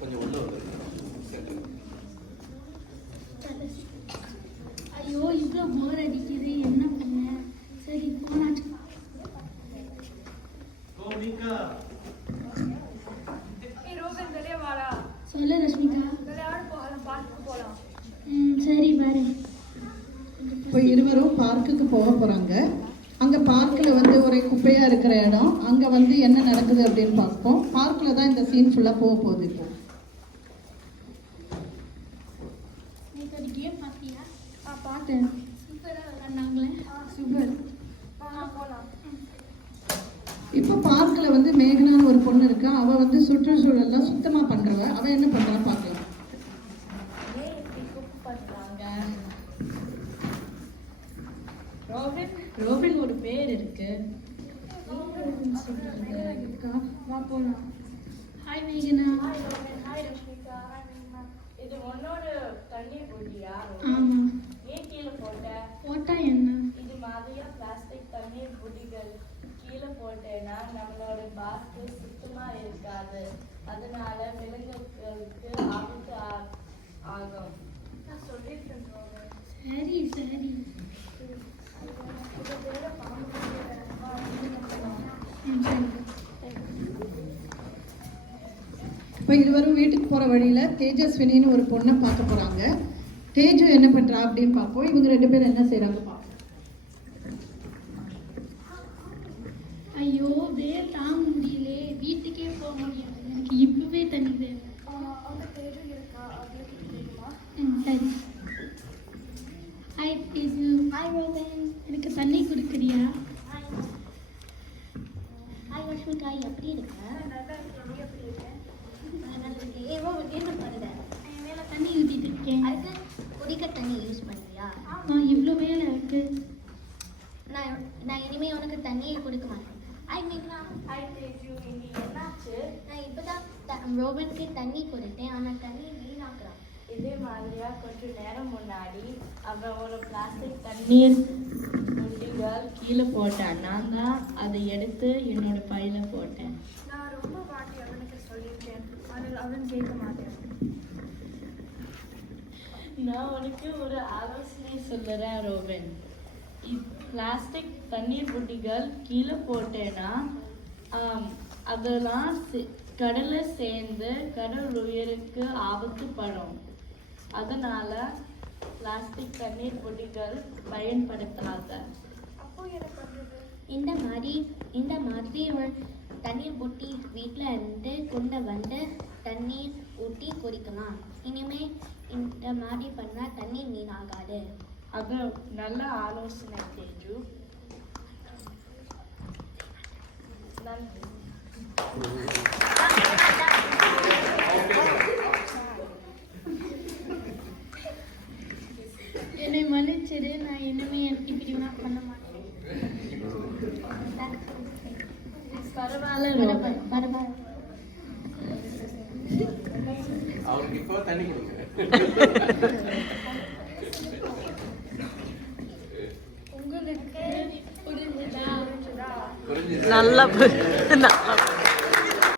கொஞ்சம் உள்ள வந்து ஐயோ இவ்வளோ போர் அடிக்குது, என்ன பண்ண? சரி போனாச்சு. சொல்லு ரஷ்மிகா. சரி பாரு. இப்போ இருவரும் பார்க்குக்கு போக போகிறாங்க. அங்கே பார்க்கில் வந்து ஒரே குப்பையாக இருக்கிற இடம், அங்கே வந்து என்ன நடக்குது அப்படின்னு பார்ப்போம். பார்க்கில் தான் இந்த சீன் ஃபுல்லாக போக போகுது. இப்போ கேம் பார்த்தியா? பார்த்தேன். சூப்பராக விளாண்டாங்களே. சூப்பர். இப்போ பார்க்கில் வந்து மேகனான்னு ஒரு பொண்ணு இருக்கா. அவள் வந்து சுற்றுச்சூழல்லாம் சுத்தமாக பண்ணுறவ. அவள் என்ன பண்ணுறா பார்க்கலாம். ரோபின் ஒரு பேர் இருக்கு. வா போலாம். ஹாய் மேகனா. ஹாய் ரஷ்மிகா. இது உன்னோட தண்ணீர் போட்டியா? ஆமா. ஏன் கீழே போட்டா என்ன? இது மாதிரியா பிளாஸ்டிக் தண்ணீர் பொடிகள் கீழே போட்டேன்னா நம்மளோட பாஸ்கெட் சுத்தமா இருக்காது. அதனால விலங்குகளுக்கு ஆபத்து ஆகும். நான் சொல்லியிருக்கேன். சரி சரி. இப்போ இருவரும் வீட்டுக்கு போகிற வழியில் தேஜஸ்வினின்னு ஒரு பொண்ணை பார்க்க போகிறாங்க. தேஜு என்ன பண்ணுறா அப்படின்னு பார்ப்போம். இவங்க ரெண்டு பேரும் என்ன செய்கிறாங்க பார்ப்போம். ஐயோ வேர் தாங்க முடியல, வீட்டுக்கே போக முடியாது. எனக்கு இப்பவே தண்ணி தேவை. சரி. ஹாய் தேஜு. ஹாய் ரோபன். எனக்கு தண்ணி கொடுக்குறியா? ஹாய் ரஷ்மிகா, எப்படி இருக்க? நல்லா இருக்கேன். ஏவோ என்ன பண்ணுற? மேலே தண்ணி ஊற்றிட்டு இருக்கேன். அதுக்கு குடிக்க தண்ணி யூஸ் பண்ணுறியா? இவ்வளோ வேலை இருக்கு. நான் இனிமே உனக்கு தண்ணியை கொடுக்க மாட்டேன். ஹாய் மேகனா. ஹாய் தேஜு, இனி என்னாச்சு? நான் இப்போதான் ரோபனுக்கு தண்ணி கொடுத்தேன், ஆனால் தண்ணி வீணாக்குறான். இதே மாதிரியா கொஞ்சம் நேரம் முன்னாடி அவன் ஒரு பிளாஸ்டிக் தண்ணீர் குண்டிகள் கீழே போட்டான். நான் தான் அதை எடுத்து என்னோட பையில போட்டேன். நான் ரொம்ப வாட்டி அவனுக்கு சொல்லியிருக்கேன், ஆனால் அவன் கேட்க மாட்டேன். நான் உனக்கு ஒரு ஆலோசனை சொல்லுறேன் ரோபன். பிளாஸ்டிக் தண்ணீர் புட்டிகள் கீழே போட்டேன்னா அதெல்லாம் கடலில் சேர்ந்து கடல் உயிருக்கு ஆபத்து படும். அதனால பிளாஸ்டிக் தண்ணீர் புட்டிகள் பயன்படுத்தாத. அப்போ என்ன பண்ணுறது? இந்த மாதிரி ஒரு தண்ணீர் புட்டி வீட்டில் இருந்து கொண்டு வந்து தண்ணீர் ஊற்றி குடிக்கலாம். இனிமே இந்த மாதிரி பண்ணால் தண்ணீர் வீணாகாது. அது நல்ல ஆலோசனை தேஜு. நன்றி. என்னை மன்னிச்சிரு, நான் இனிமே இப்படிலாம் பண்ண மாட்டேன். பரவாயில்ல. அவருக்கு இப்போ தண்ணி கொடுங்க. உங்களுக்கு புரிஞ்சுதா? நல்லா